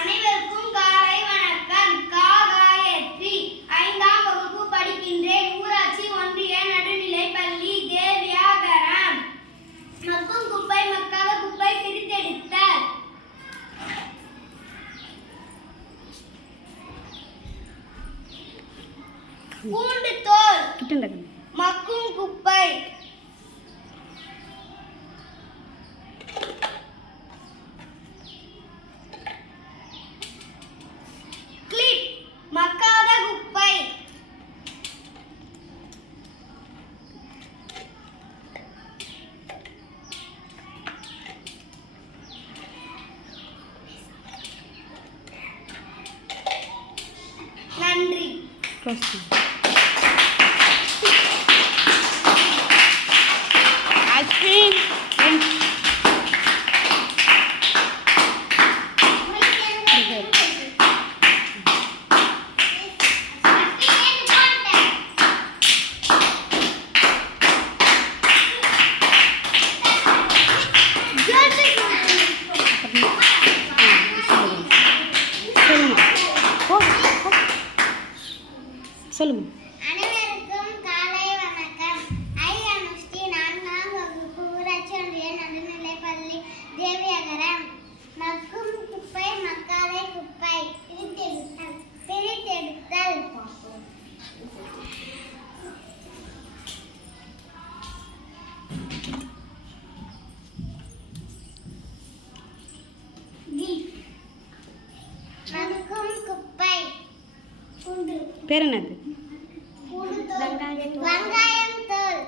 அனைவருக்கும் காலை வணக்கம். காயத்ரி 5ஆம் வகுப்பு படிக்கின்றேன். ஊராட்சி ஒன்றிய நடுநிலைப் பள்ளி தேவியாகரம். மக்கும் குப்பை மக்காத குப்பை பிரித்தெடுத்தல். பூண்டு தோல் மக்கும் குப்பை. கிளிப் மக்காத குப்பை. நன்றி. சொல்லுங்க. அனைவருக்கும் காலை வணக்கம். அனுஷ்டி 4ஆம் வகுப்பு ஊராட்சி ஒன்றிய நடுநிலைப் பள்ளி தேவியாகரம். மக்கும் குப்பை மக்காத குப்பை பிரித்தெடுத்தல். மக்கும் குப்பை. பேர் என்னது? வெங்காயம் தோல்.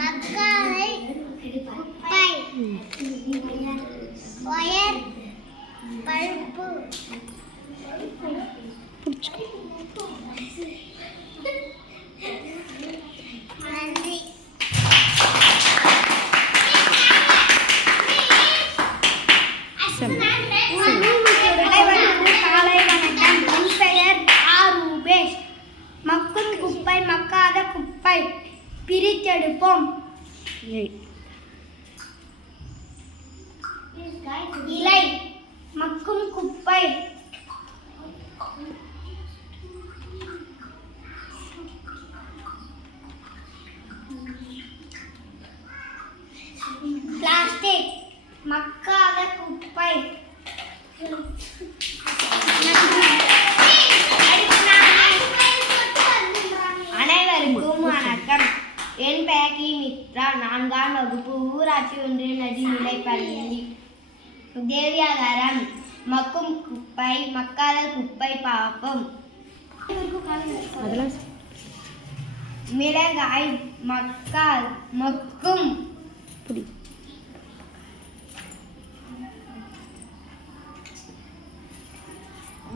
மக்காதை குப்பை. ஒயர் பழுப்பு. நன்றி. அனைவருக்கும் காலை வணக்கம். என் பெயர் ரூபேஷ். மக்கும் குப்பை மக்காத குப்பை பிரித்தெடுப்போம். இலை மக்கும் குப்பை. பிளாஸ்டிக் மக்காத குப்பை. அனைவருக்கும் வணக்கம். என் பெயர் மித்ரா. 4ஆம் வகுப்பு ஊராட்சி ஒன்றிய நடுநிலைப் பள்ளி தேவியாகரம். மக்கும் குப்பை மக்காத குப்பை பார்ப்போம். மிளகாய் மக்கும்.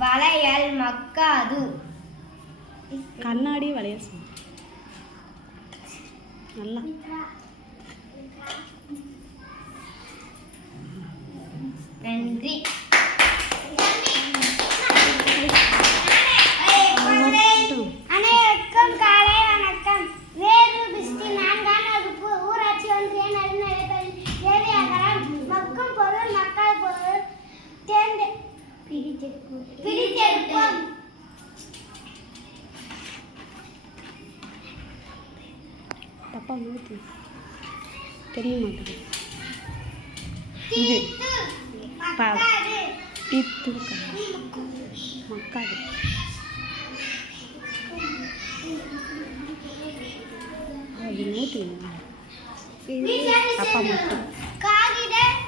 வளையல் மக்காது. கண்ணாடி வளையல் நல்லா. நன்றி. அனைவருக்கும் காலை வணக்கம். வேறு பிஸ்டி 4ஆம் வகுப்பு ஊராட்சி ஒன்றிய நடுநிலைப் பள்ளி தேவியாகரம். மக்கும் பொருள் மக்கள் பொருள் பிரித்தெடுப்போம். தப்பா மூத்தி தெரிய மாட்டேங்குது. இது தீத்து மக்காது. அது மூத்தி தப்பா மட்டும். காகிதம்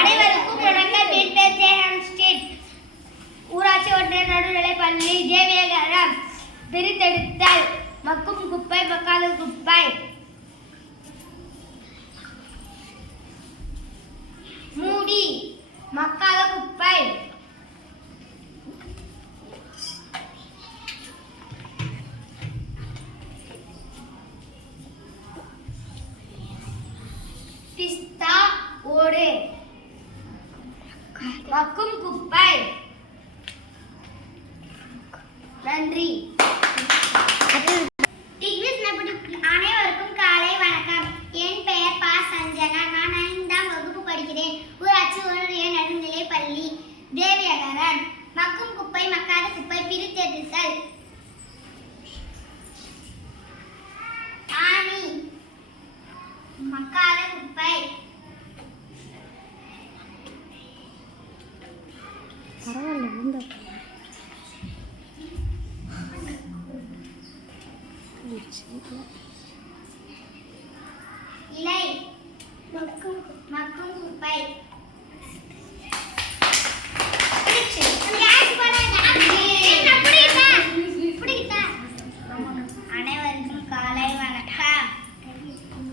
அனைவருக்கும் வணக்கம். என் பெயர் ஜெயஹன்ஸ்டி. ஊராட்சி ஒன்றிய நடுநிலைப் பள்ளி தேவியாகரம். பிரித்தெடுத்தல். மக்கும் குப்பை மக்காத குப்பை. மக்கும் குப்பை. அனைவருக்கும் காலை வணக்கம்.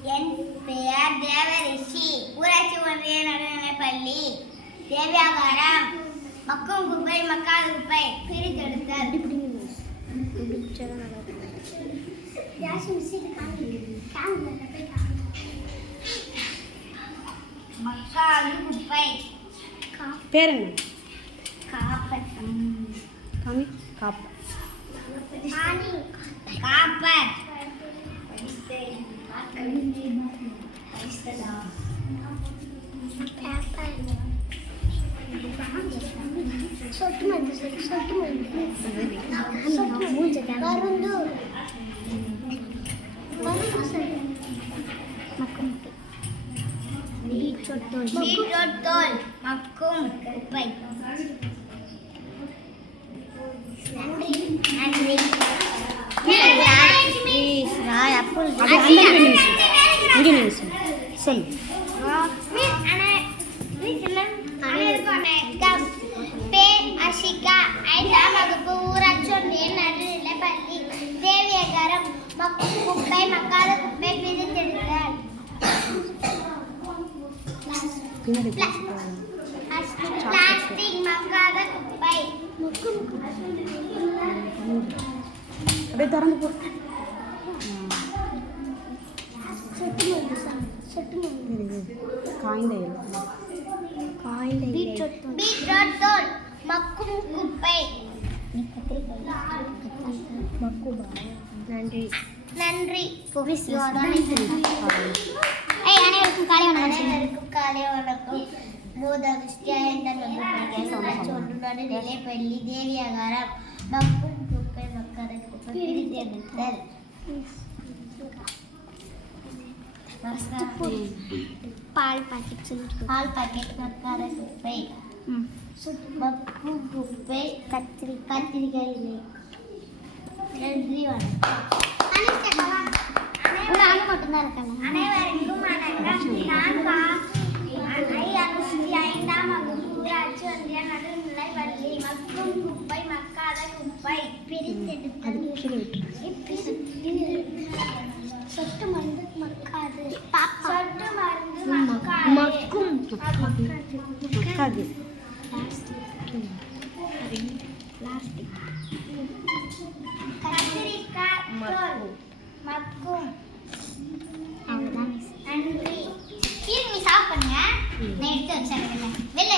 என் பெயர் தேவரிஷி. ஊராட்சி ஒன்றிய நடுநிலைப்பள்ளி தேவியாகாரம். மக்கும் குப்பை மக்காத குப்பை பிரித்தெடுத்தல். மக்காத குப்பை. பேர் என்ன? காப்பர். காமி காப்பு. காப்பர். சொட்டு மருந்து. பீட்ரூட் தோல் மக்கும் குப்பை. நன்றி. அங்கே நிமிஷம் சொல்லு. ஐந்தாம் வகுப்பு ஊராட்சி ஒன்றிய நடுநிலைப்பள்ளி தேவியகரம். மக்கும் குப்பை மக்காத குப்பை பிரித்தெடுத்தல். பிளாஸ்டிக் மக்காத குப்பை. அப்படியே திறந்து போ. காய்ந்த பீட்ரூட் தோல் மக்கும் குப்பை. நன்றி. நன்றி. அனைவருக்கும் காலை வணக்கம். நடுநிலைப்பள்ளி தேவியாகாரம். மக்கும் குப்பை மக்காத குப்பை பிரித்தெடுத்தல். பால் பாக்கெட் மக்காத குப்பை. மக்கும் குப்பை கத்திரிக்காய் இல்லை. நன்றி வணக்கம். அனைவருக்கும் வணக்கம். நான் ஐந்தாம் வகுப்பு ஊராட்சி ஒன்றிய நடுநிலைப்பள்ளி. மக்கும் குப்பை மக்காத குப்பை பிரித்தெடுத்தல். சொட்டு மருந்து மக்காது. சொட்டு மருந்து மக்கும் மக்காது. கத்திரிக்காய் தோல் மக்கும். அவ்வளோதான். நன்றி. நீ சாப்பிடுங்க. நான் எடுத்து வச்சிருக்கேன். வெளில